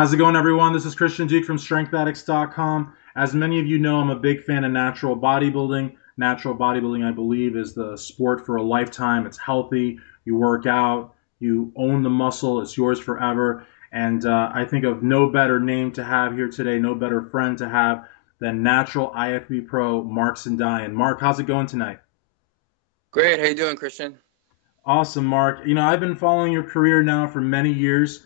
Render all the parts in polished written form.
How's it going, everyone? This is Christian Duke from StrengthAddicts.com. As many of you know, I'm a big fan of natural bodybuilding. Natural bodybuilding, I believe, is the sport for a lifetime. It's healthy. You work out. You own the muscle. It's yours forever. And I think of no better name to have here today, no better friend to have than natural IFBB pro Mark Sindayen. Mark, how's it going tonight? Great. How you doing, Christian? Awesome, Mark. I've been following your career now for many years.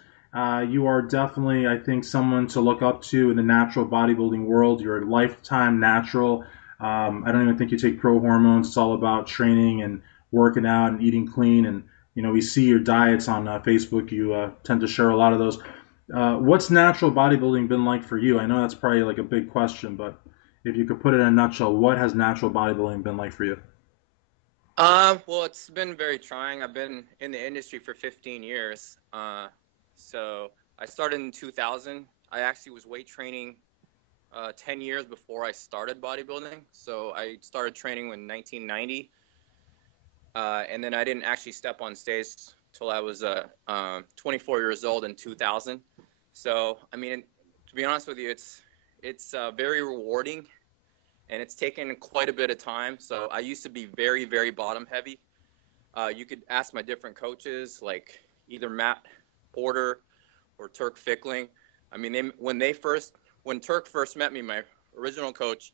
You are definitely, I think, someone to look up to in the natural bodybuilding world. You're a lifetime natural. I don't even think you take pro hormones. It's all about training and working out and eating clean. And, we see your diets on Facebook. You tend to share a lot of those. What's natural bodybuilding been like for you? I know that's probably like a big question, but if you could put it in a nutshell, what has natural bodybuilding been like for you? Well, it's been very trying. I've been in the industry for 15 years. So I started in 2000. I actually was weight training 10 years before I started bodybuilding. So I started training in 1990. And then I didn't actually step on stage till I was 24 years old in 2000. So, I mean, to be honest with you, it's very rewarding, and it's taken quite a bit of time. So I used to be very, very bottom heavy. You could ask my different coaches, like either Matt Porter or Turk Fickling. I mean, when Turk first met me, my original coach,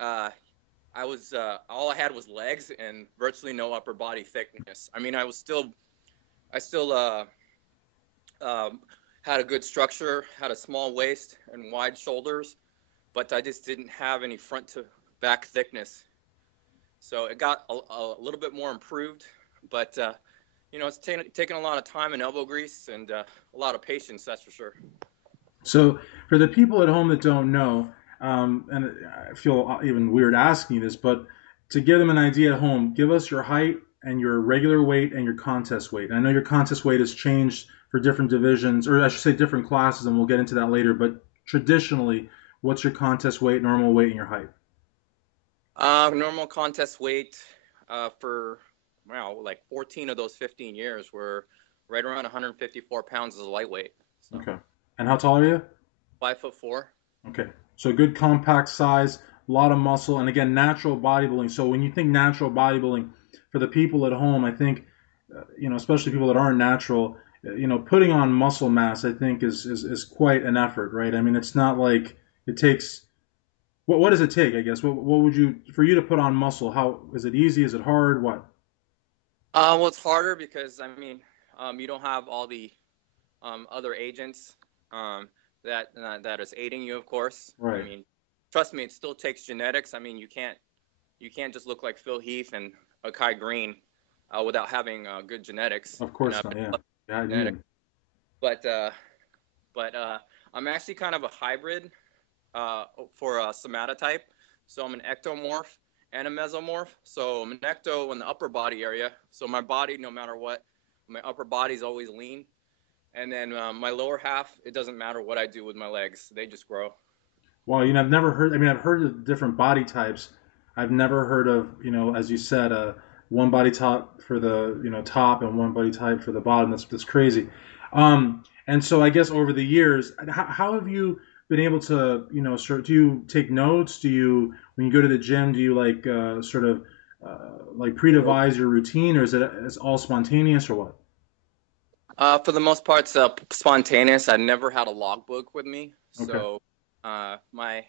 I was all I had was legs and virtually no upper body thickness. I mean, I still had a good structure, had a small waist and wide shoulders, but I just didn't have any front to back thickness. So it got a little bit more improved, but it's taken a lot of time and elbow grease and a lot of patience, that's for sure. So, for the people at home that don't know, and I feel even weird asking you this, but to give them an idea at home, give us your height and your regular weight and your contest weight. And I know your contest weight has changed for different divisions, or I should say different classes, and we'll get into that later. But traditionally, what's your contest weight, normal weight, and your height? Normal contest weight for, wow, like 14 of those 15 years were right around 154 pounds as a lightweight. So Okay. And how tall are you? 5'4". Okay. So good compact size, a lot of muscle, and again, natural bodybuilding. So when you think natural bodybuilding, for the people at home, I think, especially people that aren't natural, putting on muscle mass, I think is quite an effort, right? I mean, it's not like it takes. What does it take? I guess. What would you for you to put on muscle? How is it easy? Is it hard? What? Well, it's harder because you don't have all the other agents that is aiding you, of course. I Right. mean, trust me, it still takes genetics. I mean, you can't just look like Phil Heath and Akai Green without having good genetics. Of And course not. Yeah. Yeah, I genetics, do. but I'm actually kind of a hybrid for a somatotype. So I'm an ectomorph and a mesomorph. So I'm an ecto in the upper body area. So my body, no matter what, my upper body is always lean. And then my lower half, it doesn't matter what I do with my legs, they just grow. Well, I've never heard. I mean, I've heard of different body types. I've never heard of, as you said, one body type for the, top and one body type for the bottom. That's crazy. And so I guess over the years, how have you been able to, do you take notes? Do you, when you go to the gym, do you like sort of like pre-devise your routine, or is it's all spontaneous, or what? For the most part, it's spontaneous. I never had a logbook with me. Okay. So my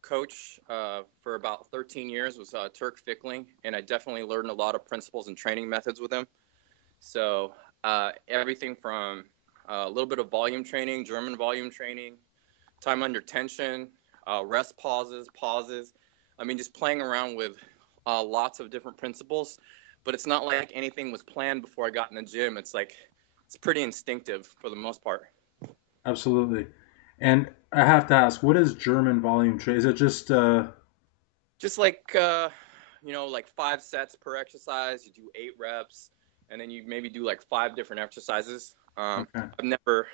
coach for about 13 years was Turk Fickling, and I definitely learned a lot of principles and training methods with him. So everything from a little bit of volume training, German volume training, time under tension, rest pauses. I mean, just playing around with lots of different principles. But it's not like anything was planned before I got in the gym. It's pretty instinctive for the most part. Absolutely. And I have to ask, what is German volume trade? Is it just Just like like 5 sets per exercise. You do 8 reps, and then you maybe do like 5 different exercises. okay? I've never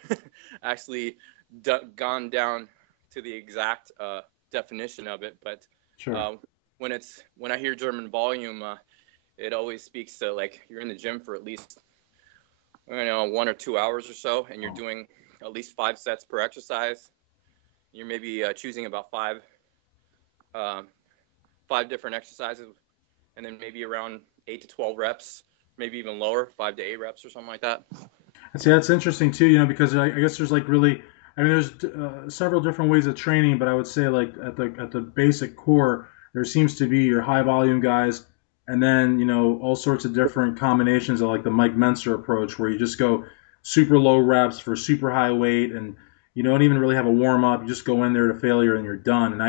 actually gone down to the exact definition of it, but Sure. uh, when I hear German volume, it always speaks to like you're in the gym for at least 1 or 2 hours or so, and you're Oh, doing at least 5 sets per exercise. You're maybe choosing about five different exercises, and then maybe around 8 to 12 reps, maybe even lower, 5 to 8 reps or something like that. And see, that's interesting too, because I guess there's like really, I mean, there's several different ways of training, but I would say like at the basic core, there seems to be your high volume guys, and then all sorts of different combinations of like the Mike Mentzer approach, where you just go super low reps for super high weight, and you don't even really have a warm up. You just go in there to failure and you're done. And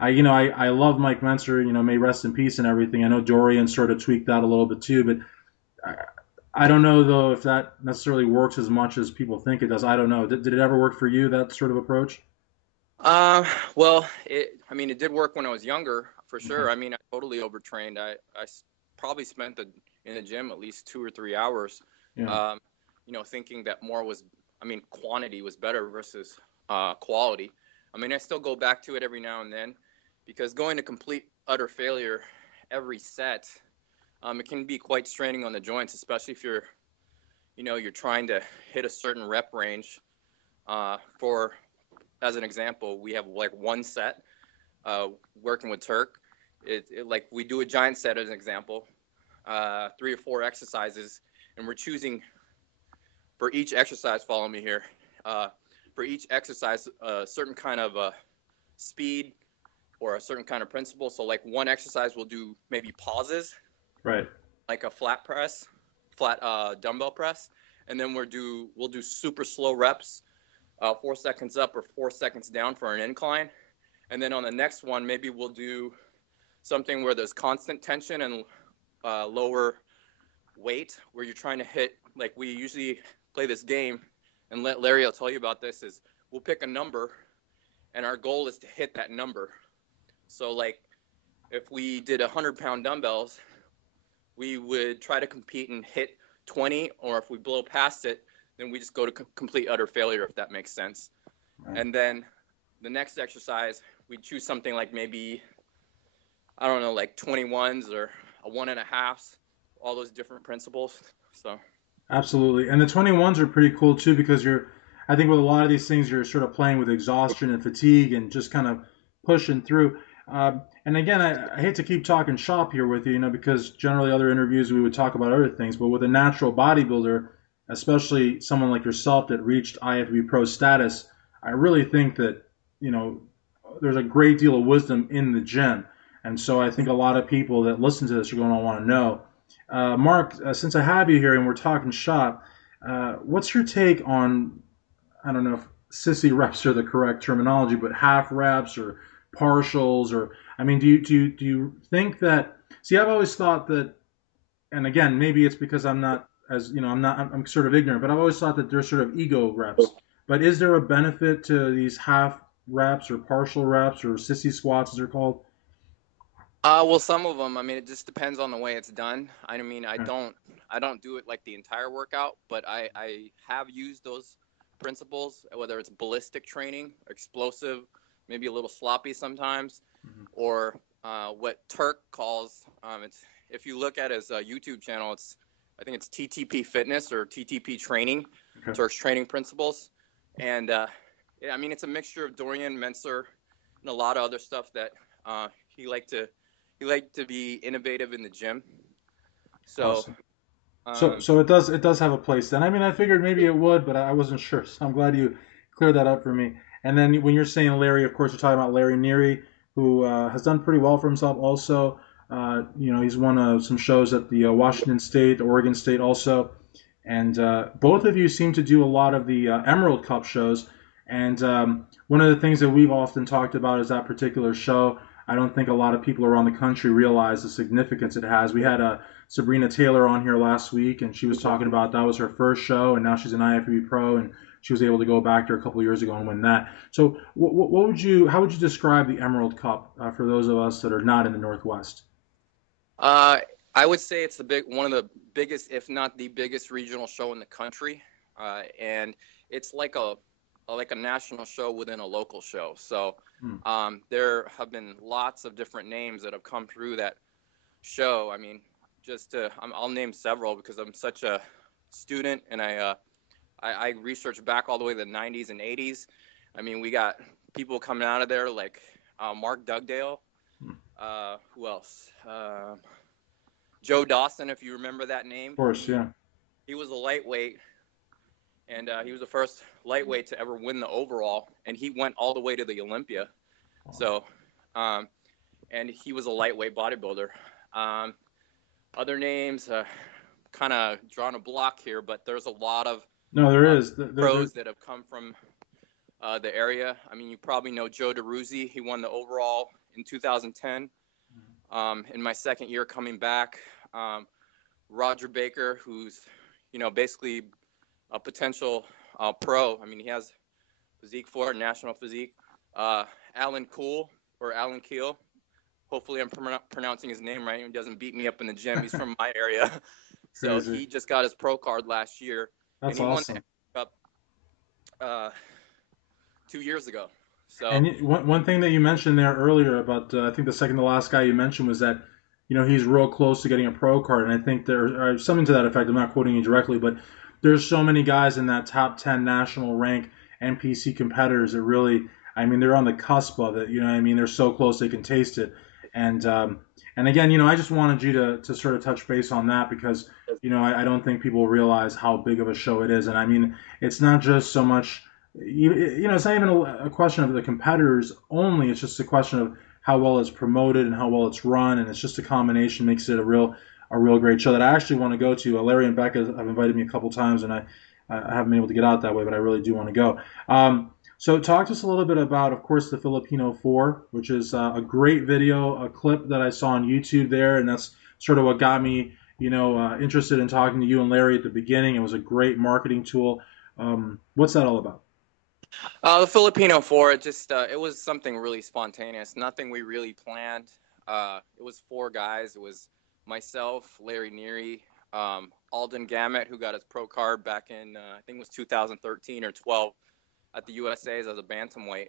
I love Mike Mentzer, may rest in peace and everything. I know Dorian sort of tweaked that a little bit too, but I don't know though if that necessarily works as much as people think it does. I don't know. Did it ever work for you, that sort of approach? Well, I mean, it did work when I was younger, for Okay. sure. I mean, I totally overtrained. I probably spent in the gym at least 2 or 3 hours, Yeah. um, thinking that quantity was better versus quality. I mean, I still go back to it every now and then because going to complete utter failure every set, it can be quite straining on the joints, especially if you're trying to hit a certain rep range. For as an example, we have like one set working with Turk. Like we do a giant set as an example, 3 or 4 exercises, and we're choosing for each exercise. Follow me here. For each exercise, a certain kind of speed or a certain kind of principle. So like one exercise we'll do maybe pauses, Right. like a flat dumbbell press, and then we'll do super slow reps, 4 seconds up or 4 seconds down for an incline. And then on the next one, maybe we'll do something where there's constant tension and lower weight, where you're trying to hit, like we usually play this game, and Larry will tell you about this, is we'll pick a number, and our goal is to hit that number. So like if we did 100-pound dumbbells, we would try to compete and hit 20, or if we blow past it, then we just go to complete utter failure, if that makes sense. Right. And then the next exercise, we choose something like maybe, I don't know, like 21s or a 1.5s, all those different principles. So, Absolutely. And the 21s are pretty cool too because I think with a lot of these things, you're sort of playing with exhaustion and fatigue and just kind of pushing through. And again, I hate to keep talking shop here with you, because generally other interviews we would talk about other things, but with a natural bodybuilder, especially someone like yourself that reached IFBB Pro status, I really think that, you know, there's a great deal of wisdom in the gym. And so I think a lot of people that listen to this are going to want to know. Mark, since I have you here and we're talking shop, what's your take on, I don't know if sissy reps are the correct terminology, but half reps or partials, or I mean, do you think that? See, I've always thought that, and again, maybe it's because I'm not as I'm sort of ignorant, but I've always thought that they're sort of ego reps. But is there a benefit to these half reps or partial reps or sissy squats as they're called? well, some of them, I mean, it just depends on the way it's done. I mean, Okay. I don't do it like the entire workout, but I have used those principles, whether it's ballistic training, explosive, maybe a little sloppy sometimes, Mhm. or what Turk calls, it's, if you look at his YouTube channel, I think it's TTP Fitness or TTP Training, Okay. Turk's training principles. And yeah, I mean, it's a mixture of Dorian, Menser, and a lot of other stuff that he liked to be innovative in the gym. So, Awesome. So um, so it does have a place then. I mean, I figured maybe it would, but I wasn't sure. So I'm glad you cleared that up for me. And then when you're saying Larry, of course, you're talking about Larry Neary, who has done pretty well for himself. Also, he's won some shows at the Washington State, Oregon State, also. And both of you seem to do a lot of the Emerald Cup shows. And one of the things that we've often talked about is that particular show. I don't think a lot of people around the country realize the significance it has. We had Sabrina Taylor on here last week, and she was talking about that was her first show, and now she's an IFBB pro, and she was able to go back there a couple of years ago and win that. So, how would you describe the Emerald Cup for those of us that are not in the Northwest? uh, I would say it's one of the biggest, if not the biggest, regional show in the country, and it's like a national show within a local show. So Hmm. there have been lots of different names that have come through that show. I mean, I'll name several because I'm such a student, and I researched back all the way to the 90s and 80s. I mean, we got people coming out of there like Mark Dugdale. Who else? Joe Dawson, if you remember that name. Of course, yeah. He was a lightweight, and he was the first lightweight to ever win the overall, and he went all the way to the Olympia. So, and he was a lightweight bodybuilder. Other names, kind of drawn a block here, but there's a lot of pros that have come from the area. I mean, you probably know Joe DeRuzzi. He won the overall in 2010. In my second year coming back, Roger Baker, who's, basically a potential pro. I mean, he has physique for it, national physique. Alan Keel. Hopefully I'm pronouncing his name right. He doesn't beat me up in the gym. He's from my area. So he just got his pro card last year. That's and he awesome. Won the Cup 2 years ago. So, and one thing that you mentioned there earlier about, I think the second to last guy you mentioned was that, he's real close to getting a pro card. And I think there's something to that effect. I'm not quoting you directly, but there's so many guys in that top 10 national rank NPC competitors that really, I mean, they're on the cusp of it. You know what I mean? They're so close they can taste it. And again, I just wanted you to sort of touch base on that because, I don't think people realize how big of a show it is. And I mean, it's not just so much, it's not even a question of the competitors only. It's just a question of how well it's promoted and how well it's run. And it's just a combination makes it a real great show that I actually want to go to. Larry and Becca have invited me a couple times, and I haven't been able to get out that way, but I really do want to go. So talk to us a little bit about, of course, the Filipino 4, which is a great video, a clip that I saw on YouTube there, and that's sort of what got me, interested in talking to you and Larry at the beginning. It was a great marketing tool. What's that all about? The Filipino 4, it was something really spontaneous, nothing we really planned. It was 4 guys. It was myself, Larry Neary, Alden Gamet, who got his pro card back in, I think it was 2013 or 12 at the USA's as a bantamweight.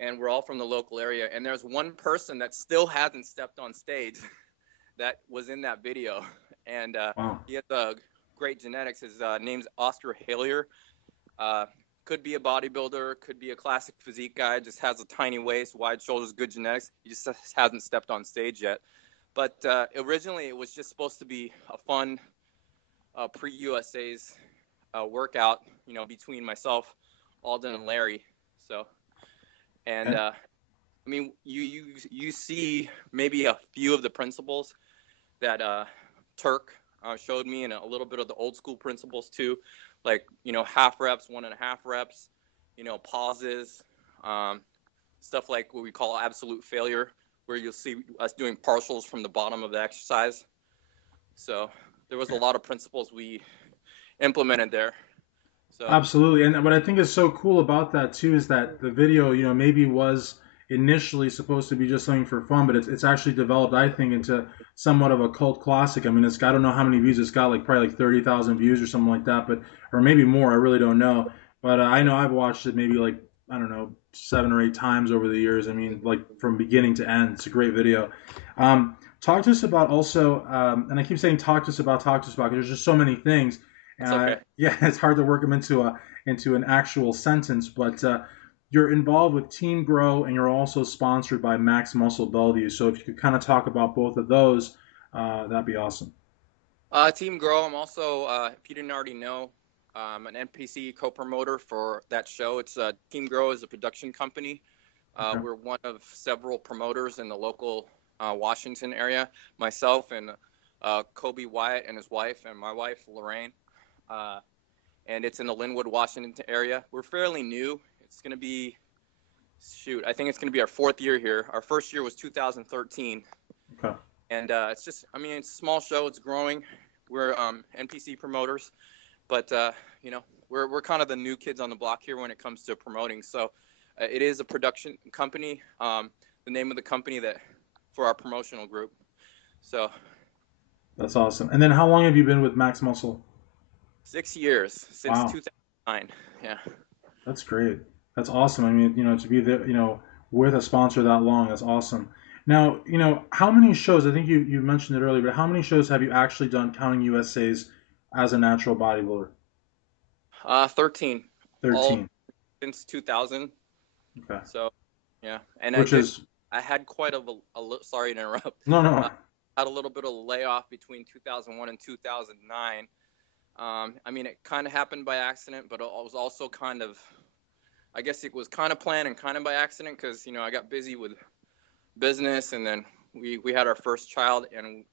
And we're all from the local area. And there's one person that still hasn't stepped on stage that was in that video. And Wow. He has great genetics. His name's Oscar Halier. Could be a bodybuilder, could be a classic physique guy, just has a tiny waist, wide shoulders, good genetics. He just hasn't stepped on stage yet. But originally it was just supposed to be a fun pre-USA's workout, between myself, Alden, and Larry. So, and I mean, you see maybe a few of the principles that Turk showed me, and a little bit of the old school principles too, like half reps, 1.5 reps, pauses, stuff like what we call absolute failure, where you'll see us doing partials from the bottom of the exercise. So there was a lot of principles we implemented there. So Absolutely. And what I think is so cool about that too is that the video, maybe was initially supposed to be just something for fun, but it's actually developed, I think, into somewhat of a cult classic. I mean, it's got, I don't know how many views it's got, like probably like 30,000 views or something like that, but or maybe more. I really don't know. But I know I've watched it maybe like, I don't know, 7 or 8 times over the years. I mean, like from beginning to end. It's a great video. Talk to us about also, and I keep saying talk to us about, because there's just so many things. it's okay. Yeah, it's hard to work them into an actual sentence, but you're involved with Team Grow, and you're also sponsored by Max Muscle Bellevue. So if you could kind of talk about both of those, that'd be awesome. Team Grow, I'm also, if you didn't already know, an NPC co-promoter for that show. It's Team Grow is a production company. Okay. We're one of several promoters in the local Washington area. Myself and Kobe Wyatt and his wife, and my wife, Lorraine. And it's in the Linwood, Washington area. We're fairly new. It's going to be, I think it's going to be our 4th year here. Our first year was 2013. Okay. And it's just, I mean, it's a small show. It's growing. We're NPC promoters, but, we're kind of the new kids on the block here when it comes to promoting. So it is a production company, the name of the company that for our promotional group. So That's awesome. And then how long have you been with Max Muscle? 6 years, since Wow. 2009. Yeah. That's great. That's awesome. I mean, to be there, with a sponsor that long, that's awesome. Now, how many shows, I think you mentioned it earlier, but how many shows have you actually done counting USA's as a natural bodybuilder? 13, all 13. since 2000. Okay. So, yeah, and Which is I had quite sorry to interrupt. no, no. Had a little bit of a layoff between 2001 and 2009. I mean, it kind of happened by accident, but it was also kind of, I guess it was kind of planned and kind of by accident because, I got busy with business, and then we had our first child, and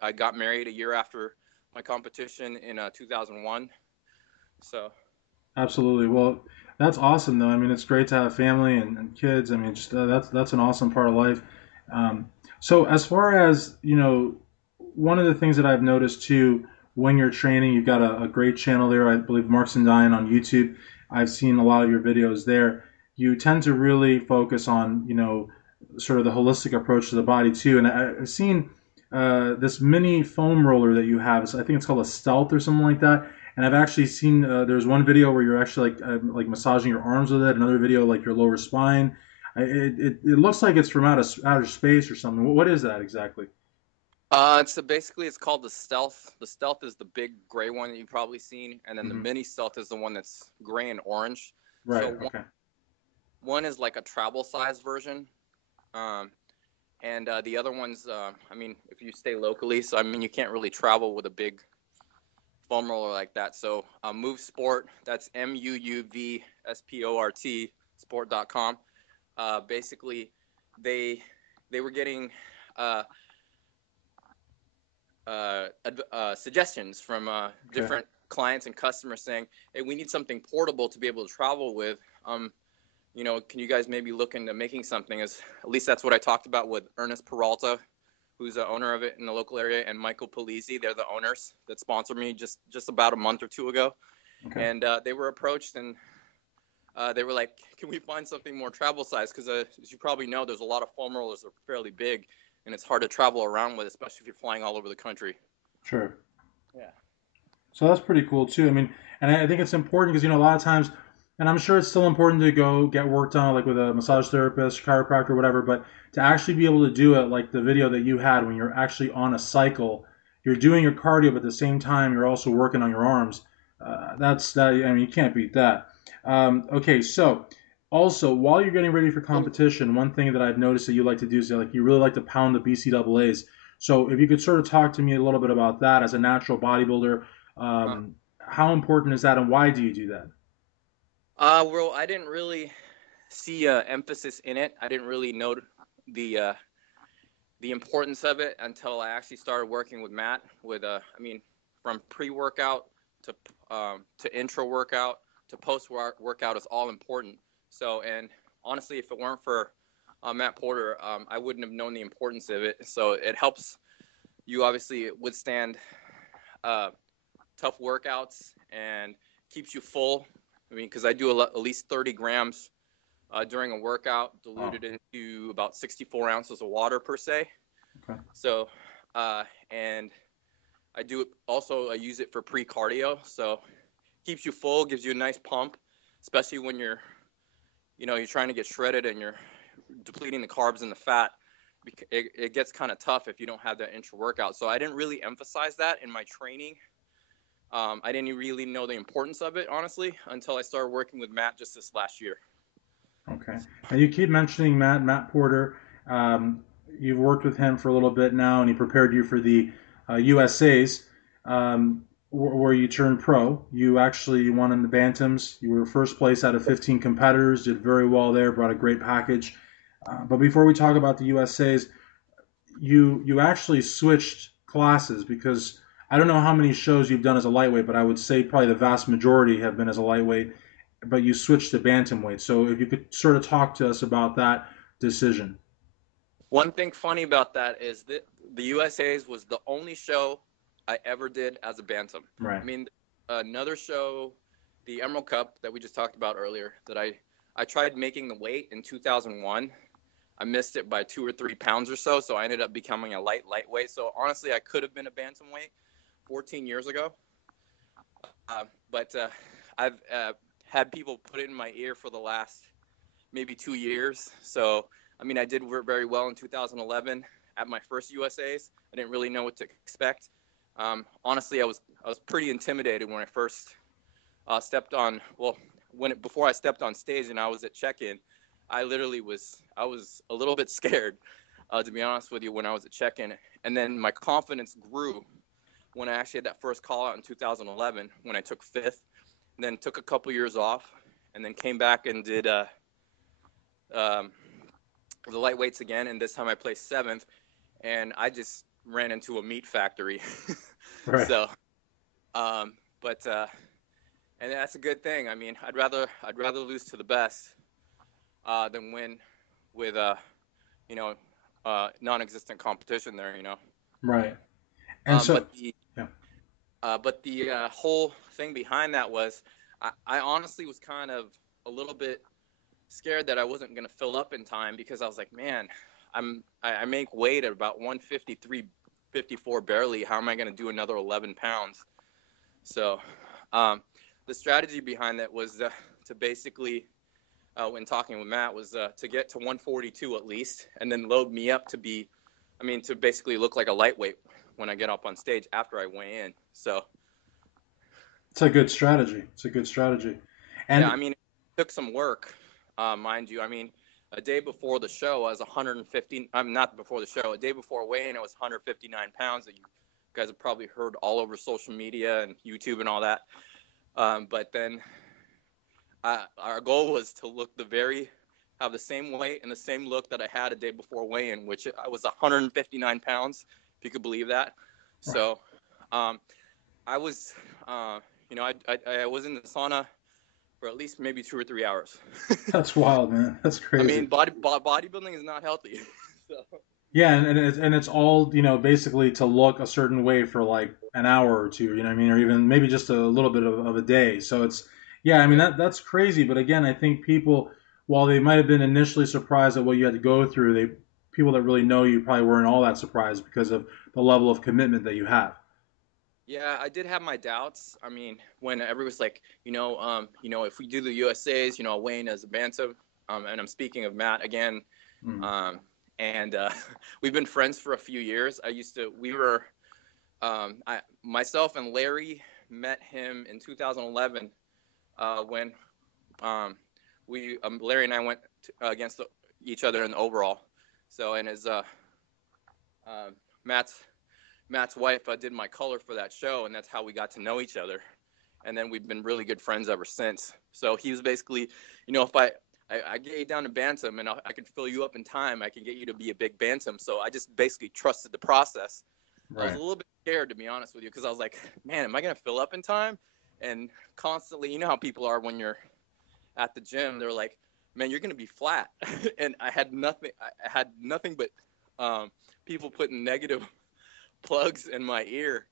I got married a year after my competition in 2001. So Absolutely. Well, that's awesome, though. I mean, it's great to have family and kids. I mean, just that's an awesome part of life. Um, so, as far as one of the things that I've noticed too, when you're training, you've got a great channel there. I believe Mark Sindayen on YouTube. I've seen a lot of your videos there. You tend to really focus on, sort of the holistic approach to the body too. And I've seen this mini foam roller that you have. I think it's called a Stealth or something like that. And I've actually seen there's one video where you're actually like massaging your arms with it. Another video like your lower spine. It looks like it's from outer space or something. What is that exactly? basically it's called the Stealth. The Stealth is the big gray one that you've probably seen, and then the Hmm. mini Stealth is the one that's gray and orange. Right. So Okay. one is like a travel size version, um, and the other one's, I mean, if you stay locally, so I mean, you can't really travel with a big foam roller like that. So Move Sport, that's MUUVSPORT sport.com. Basically, they they were getting uh, suggestions from Okay. different clients and customers saying, "Hey, we need something portable to be able to travel with. Can you guys maybe look into making something?" As at least that's what I talked about with Ernest Peralta, who's the owner of it in the local area, and Michael Polizzi. They're the owners that sponsored me just about a month or two ago, Okay. and they were approached, and they were like, "Can we find something more travel size? Because as you probably know, there's a lot of foam rollers that are fairly big, and it's hard to travel around with, especially if you're flying all over the country." Sure. Yeah. So that's pretty cool too. I mean, and I think it's important because a lot of times, and I'm sure it's still important to go get work done like with a massage therapist, chiropractor, whatever. But to actually be able to do it like the video that you had when you're actually on a cycle, you're doing your cardio, but at the same time you're also working on your arms. That's that. I mean, you can't beat that. Okay, so also while you're getting ready for competition, one thing that I've noticed that you like to do is like you really like to pound the BCAAs. So if you could sort of talk to me a little bit about that as a natural bodybuilder, Uh, how important is that, and why do you do that? well, I didn't really see emphasis in it. I didn't really know the uh, the importance of it until I actually started working with Matt. I mean, from pre-workout to intro workout to post-workout is all important. So, and honestly, if it weren't for Matt Porter, I wouldn't have known the importance of it. So it helps you obviously withstand uh, tough workouts and keeps you full. I mean, because I do at least 30 grams during a workout, Oh, diluted into about 64 ounces of water per se. okay. So, and I do it also. I use it for pre-cardio, so keeps you full, gives you a nice pump, especially when you're trying to get shredded and you're depleting the carbs and the fat. It gets kind of tough if you don't have that intra workout. So I didn't really emphasize that in my training. I didn't really know the importance of it, honestly, until I started working with Matt just this last year. Okay. And you keep mentioning Matt Porter. Um, you've worked with him for a little bit now, and he prepared you for the USA's, where you turned pro. You actually won in the Bantams. You were first place out of 15 competitors, did very well there, brought a great package. But before we talk about the USA's, you actually switched classes because I don't know how many shows you've done as a lightweight, but I would say probably the vast majority have been as a lightweight. But you switched to bantamweight. So if you could sort of talk to us about that decision. One thing funny about that is that the USA's was the only show I ever did as a bantam. Right. I mean, another show, the Emerald Cup that we just talked about earlier, that I tried making the weight in 2001. I missed it by 2 or 3 pounds or so, so I ended up becoming a lightweight. So honestly, I could have been a bantamweight 14 years ago, but I've had people put it in my ear for the last maybe 2 years. So I mean, I did very well in 2011 at my first USA's. I didn't really know what to expect. Honestly, I was pretty intimidated when I first stepped on, well, before I stepped on stage and I was at check-in, I was a little bit scared, to be honest with you, when I was at check-in. And then my confidence grew when I actually had that first call out in 2011 when I took fifth, and then took a couple years off, and then came back and did um, the lightweights again, and this time I placed seventh, and I just ran into a meat factory. Right. So, but and that's a good thing. I mean, I'd rather lose to the best than win with you know non-existent competition there. Right. And so, But the yeah. whole thing behind that was I honestly was kind of a little bit scared that I wasn't going to fill up in time, because I was like, man, I make weight at about 153, 54 barely. How am I going to do another 11 pounds? So the strategy behind that was to basically, when talking with Matt, was to get to 142 at least, and then load me up to basically look like a lightweight when I get up on stage after I weigh in. So It's a good strategy. It's a good strategy. yeah, And I mean, it took some work, mind you. I mean, a day before the show, I was 115. I'm not before the show. A day before weigh-in, I was 159 pounds. That you guys have probably heard all over social media and YouTube and all that. But then our goal was to have the same weight and the same look that I had a day before weigh-in, which I was 159 pounds, if you could believe that. So I was, I was in the sauna for at least maybe 2 or 3 hours. that's wild, man. That's I crazy. mean, bodybuilding is not healthy. So Yeah, and it's all, basically to look a certain way for like an hour or two, what I mean, or even maybe just a little bit of a day. So it's, yeah, I mean, yeah, that's crazy. But again, I think people, while they might have been initially surprised at what you had to go through, people that really know you probably weren't all that surprised because of the level of commitment that you have. yeah, I did have my doubts. I mean, when everyone's like, if we do the USA's, weighing as a bantam, and I'm speaking of Matt again, Mm. um, and we've been friends for a few years. We were, myself and Larry met him in 2011 when Larry and I went against each other in the overall. So, and his uh, Matt's Matt's wife did my color for that show, and that's how we got to know each other. And then we've been really good friends ever since. So he was basically, if I get you down to bantam and I can fill you up in time, I can get you to be a big bantam. So I just basically trusted the process. I was a Right. little bit scared, to be honest with you, because I was like, man, am I going to fill up in time? And constantly, you know how people are when you're at the gym, they're like, man, you're going to be flat. And I had nothing but people putting negative plugs in my ear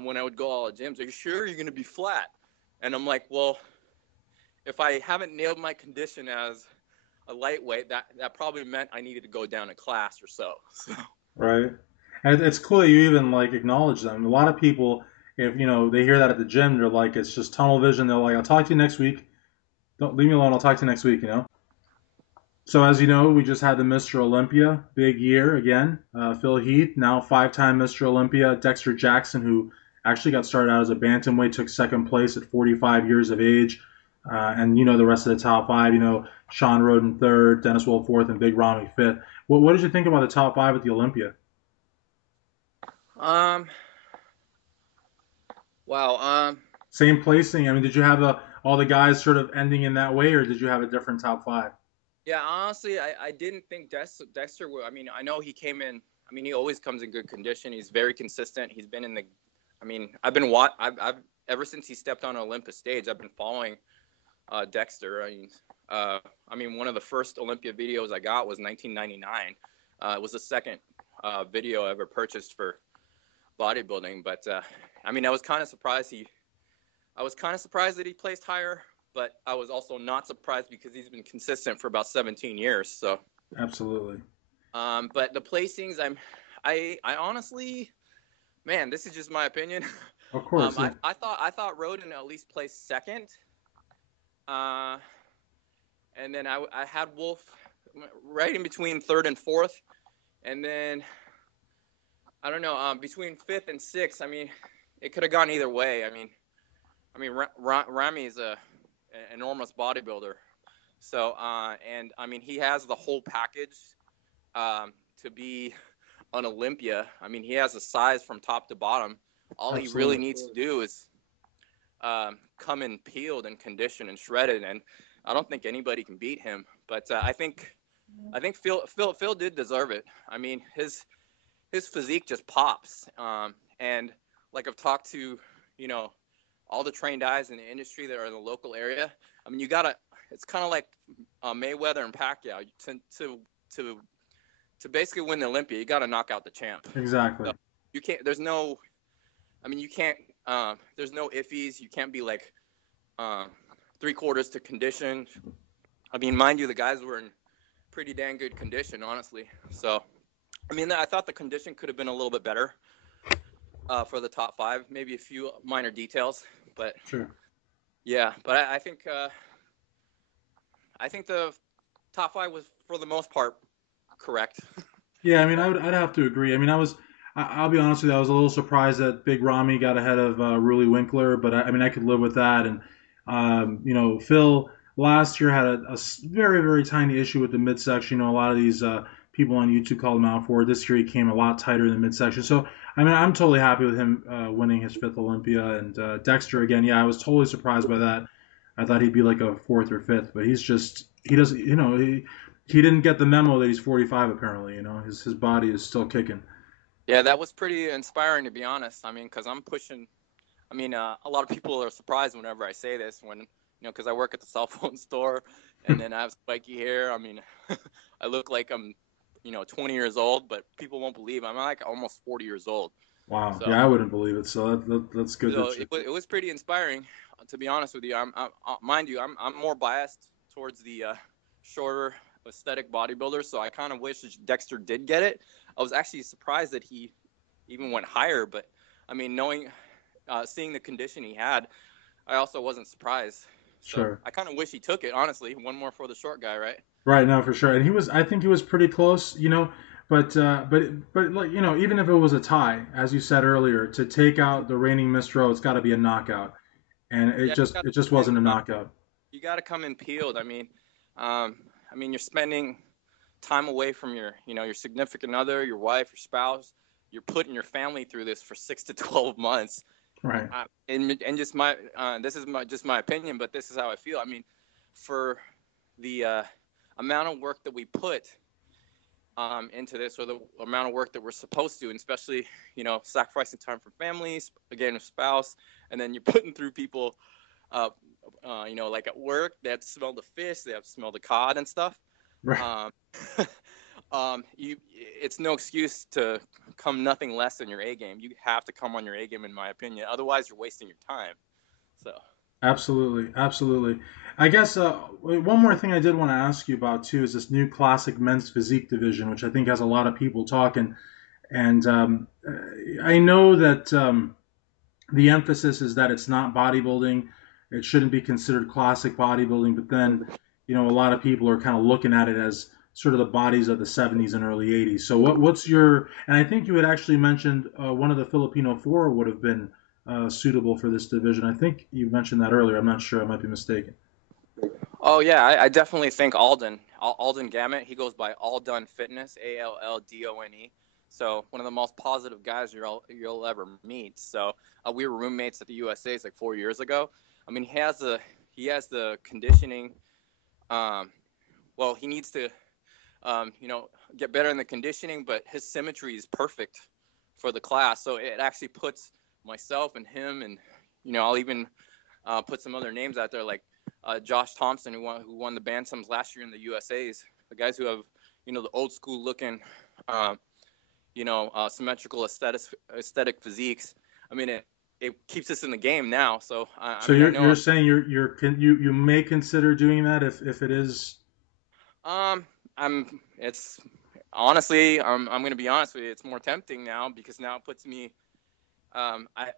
when I would go all the gyms. Are you sure you're going to be flat? And I'm like, well, if I haven't nailed my condition as a lightweight, that probably meant I needed to go down a class or so. So Right. And it's cool that you even like acknowledge them. A lot of people, if they hear that at the gym, they're like, it's just tunnel vision. They're like, I'll talk to you next week. Don't leave me alone. I'll talk to you next week. So as you know, we just had the Mr. Olympia, big year again. Phil Heath, now five-time Mr. Olympia. Dexter Jackson, who actually got started out as a bantamweight, took second place at 45 years of age. And the rest of the top five. Sean Roden third, Dennis Wolf fourth, and Big Ramy fifth. What did you think about the top five at the Olympia? um, wow. Same placing. I mean, did you have all the guys sort of ending in that way, or did you have a different top five? Yeah, honestly, I didn't think Dexter would. I mean, I know he came in. I mean, he always comes in good condition. He's very consistent. He's been in the. I mean, I've ever since he stepped on an Olympus stage, I've been following Dexter. I mean, one of the first Olympia videos I got was 1999. It was the second video I ever purchased for bodybuilding. But I mean, I was kind of surprised that he placed higher, but I was also not surprised because he's been consistent for about 17 years. So, Absolutely. but the placings, I honestly, man, this is just my opinion. Of course, yeah. I thought Roden at least placed second. Uh, and then I had Wolf right in between third and fourth, and then I don't know, between fifth and sixth. I mean, it could have gone either way. I mean, I mean, Rami is an enormous bodybuilder. So, and I mean, he has the whole package to be an Olympia. I mean, he has a size from top to bottom. All he really Absolutely. needs to do is come in peeled and conditioned and shredded, and I don't think anybody can beat him. But I think Phil did deserve it. I mean, his physique just pops, and like I've talked to, you know, all the trained eyes in the industry that are in the local area. I mean, you gotta. It's kind of like Mayweather and Pacquiao. To to basically win the Olympia, you got to knock out the champ. Exactly. So you can't. There's no. I mean, you can't. There's no iffies. You can't be like um, 3/4 to condition. I mean, mind you, the guys were in pretty dang good condition, honestly. So, I mean, I thought the condition could have been a little bit better for the top five. Maybe a few minor details, but Sure. yeah. But I think the top five was for the most part correct. Yeah, I mean, I'd have to agree. I mean, I'll be honest with you, I was a little surprised that Big Ramy got ahead of Ruli Winkler, but I mean, I could live with that. And Phil last year had a very, very tiny issue with the midsection. You know, a lot of these people on YouTube called him out for it. This year he came a lot tighter in the midsection. So, I mean, I'm totally happy with him winning his fifth Olympia. And Dexter again, yeah, I was totally surprised by that. I thought he'd be like a fourth or fifth, but he doesn't, he didn't get the memo that he's 45. Apparently, his body is still kicking. Yeah, that was pretty inspiring to be honest. I mean, because I'm pushing. I mean, a lot of people are surprised whenever I say this when because I work at the cell phone store, and then I have spiky hair. I mean, I look like I'm 20 years old, but people won't believe I'm like almost 40 years old. Wow. So, Yeah, I wouldn't believe it. So that's good so that you. it was pretty inspiring, to be honest with you. Mind you, I'm more biased towards the shorter aesthetic bodybuilder, so I kind of wish Dexter did get it. I was actually surprised that he even went higher, but I mean, seeing the condition he had, I also wasn't surprised. So Sure. I kind of wish he took it, honestly. One more for the short guy, right? Right now, for sure. And I think he was pretty close. But like even if it was a tie, as you said earlier, to take out the reigning Mistro, it's got to be a knockout, and Yeah, it just wasn't a knockout. you got to come in peeled. I mean, you're spending time away from your significant other, your wife, your spouse. You're putting your family through this for 6 to 12 months. Right. And just this is just my opinion, but this is how I feel. I mean, for the amount of work that we put into this, or the amount of work that we're supposed to, and especially sacrificing time for families, again, a spouse, and then you're putting through people, uh, like at work, they have to smell the fish, they have to smell the cod and stuff. Right. Um, it's no excuse to come nothing less than your A game. You have to come on your A game, in my opinion. Otherwise, you're wasting your time. So. Absolutely, absolutely. I guess one more thing I did want to ask you about too is this new classic men's physique division, which I think has a lot of people talking. And I know that the emphasis is that it's not bodybuilding. It shouldn't be considered classic bodybuilding. But then, a lot of people are kind of looking at it as sort of the bodies of the 70s and early 80s. So what's your? And I think you had actually mentioned one of the Filipino four would have been suitable for this division. I think you mentioned that earlier. I'm not sure. I might be mistaken. Oh yeah, I definitely think Alden Gamut. He goes by All Done Fitness, ALLDONE. So one of the most positive guys you'll ever meet. So we were roommates at the USA's like 4 years ago. I mean, he has the conditioning. Um, well, he needs to get better in the conditioning, but his symmetry is perfect for the class. So it actually puts myself and him, and I'll even put some other names out there like Josh Thompson, who won the Bantams last year in the USA's. The guys who have the old school looking, symmetrical aesthetic physiques. I mean, it keeps us in the game now. So I So mean, I you're know saying you may consider doing that if it is. I'm it's honestly, I'm gonna be honest with you. It's more tempting now because now it puts me. I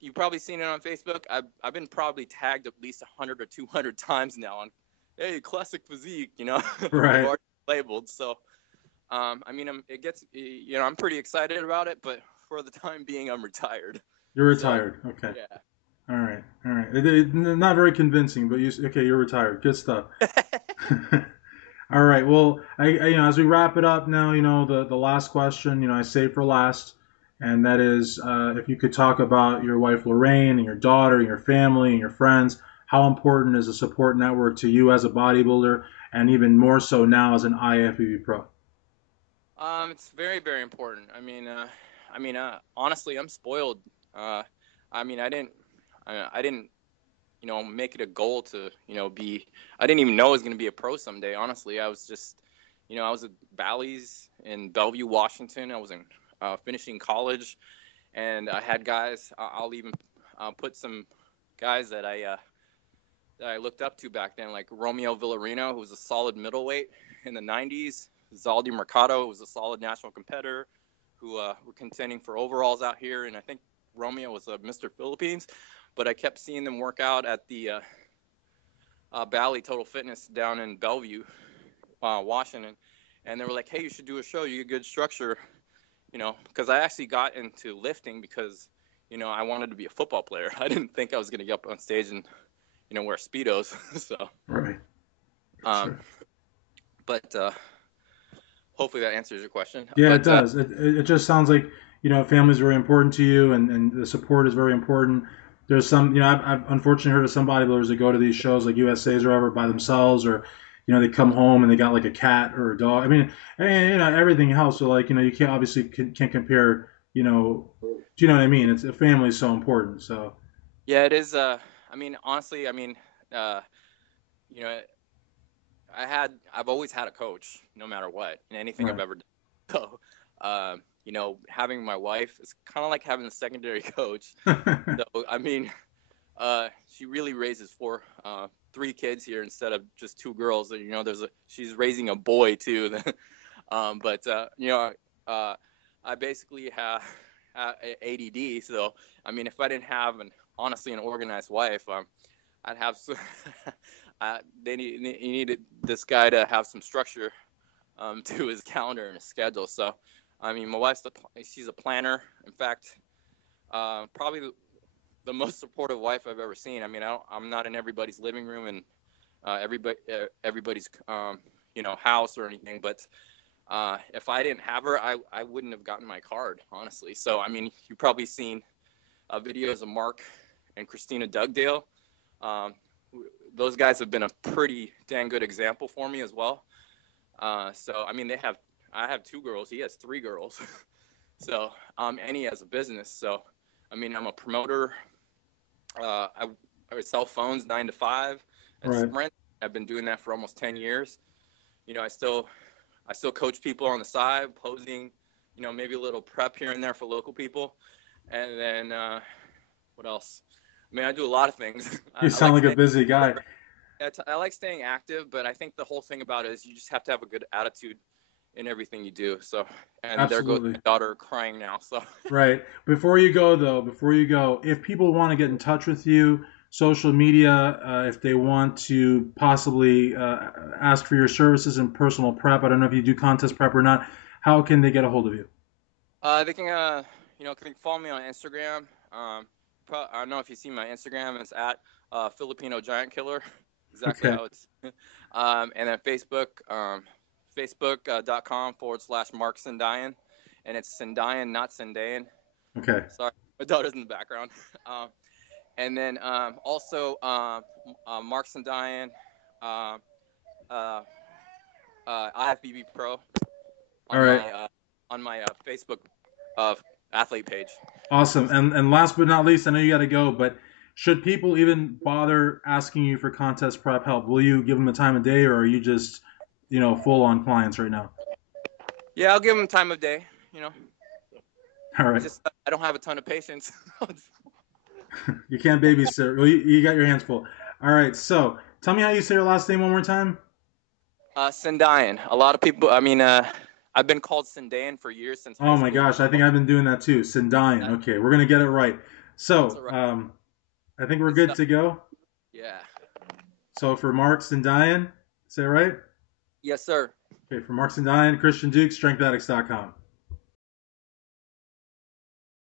You've probably seen it on Facebook. I've been probably tagged at least 100 or 200 times now on, hey, classic physique. I've Right. already labeled. So I mean, I'm pretty excited about it, but for the time being, I'm retired. You're So retired. Okay. yeah. All right, all right. Not very convincing, but okay, you're retired. Good stuff. All right. Well, as we wrap it up now, the last question, I saved for last, and that is, if you could talk about your wife Lorraine and your daughter, and your family, and your friends, how important is a support network to you as a bodybuilder, and even more so now as an IFBB pro? It's very, very important. Honestly, I'm spoiled. I mean, I didn't, make it a goal to, be. I didn't even know I was going to be a pro someday. Honestly, I was just, I was at Bally's in Bellevue, Washington. I was in finishing college, and I had guys. I'll even put some guys that I looked up to back then, like Romeo Villarino, who was a solid middleweight in the '90s. Zaldi Mercado, who was a solid national competitor, who were contending for overalls out here, and I think Romeo was a Mr. Philippines. But I kept seeing them work out at the Bally Total Fitness down in Bellevue, Washington, and they were like, "Hey, you should do a show. You get good structure." Because I actually got into lifting because, I wanted to be a football player. I didn't think I was going to get up on stage and, wear Speedos. So, Right. um, Sure. but hopefully that answers your question. Yeah, it But does. It just sounds like, family is very important to you, and the support is very important. There's some, I've unfortunately heard of some bodybuilders that go to these shows like USA's or whatever by themselves, or, they come home and they got like a cat or a dog. Everything helps. So like, you can't obviously can't compare, do you know what I mean? It's a family is so important. So yeah, it is. Honestly, uh, you know, I've always had a coach, no matter what, in anything I've right, ever done. So, having my wife is kind of like having a secondary coach. So, she really raises three kids here instead of just two girls. And she's raising a boy too. But I basically have ADD. So, if I didn't have an organized wife, I'd have you needed this guy to have some structure to his calendar and his schedule. So, my she's a planner. In fact, probably the most supportive wife I've ever seen. I'm not in everybody's living room and everybody's house or anything, but if I didn't have her, I wouldn't have gotten my card, honestly. So, you've probably seen videos of Mark and Christina Dugdale. Um, those guys have been a pretty dang good example for me as well. So, I have two girls. He has three girls. So, and he has a business. So, I'm a promoter. I sell phones 9 to 5 at right. Sprint. I've been doing that for almost 10 years. I still coach people on the side, posing, maybe a little prep here and there for local people. And then, what else? I do a lot of things. You I sound like like a staying busy guy. I like staying active, but I think the whole thing about it is you just have to have a good attitude in everything you do. So, and there goes Absolutely. my daughter crying now. So, Right. Before you go, though, if people want to get in touch with you, social media, if they want to possibly ask for your services in personal prep, I don't know if you do contest prep or not, how can they get a hold of you? they can follow me on Instagram. I don't know if you see my Instagram. It's at Filipino Giant Killer. Exactly Okay. how it's. And then Facebook, facebook.com/Mark Sindayen. And it's Sindayen, not Sindayen. Okay. Sorry, my daughter's in the background. Um, and then also Mark Sindayen, uh, uh, IFBB Pro All on right. my Facebook uh, athlete page. Awesome. And last but not least, I know you got to go, but should people even bother asking you for contest prep help? Will you give them a time of day, or are you just, full on clients right now? Yeah, I'll give them time of day. You know, All it's right. just I don't have a ton of patience. You can't babysit. Well, you got your hands full. All right. So tell me how you say your last name one more time. Sindayen. A lot of people. I've been called Sindayen for years since high Oh my school. gosh, I think I've been doing that too. Sindayen. That, Okay, we're gonna get it right. that's So, all right. I think we're Good good stuff. to go. Yeah. So for Mark Sindayen, say it right? Yes, sir. Okay, for Mark Sindayen, Christian Duke, StrengthAddicts.com.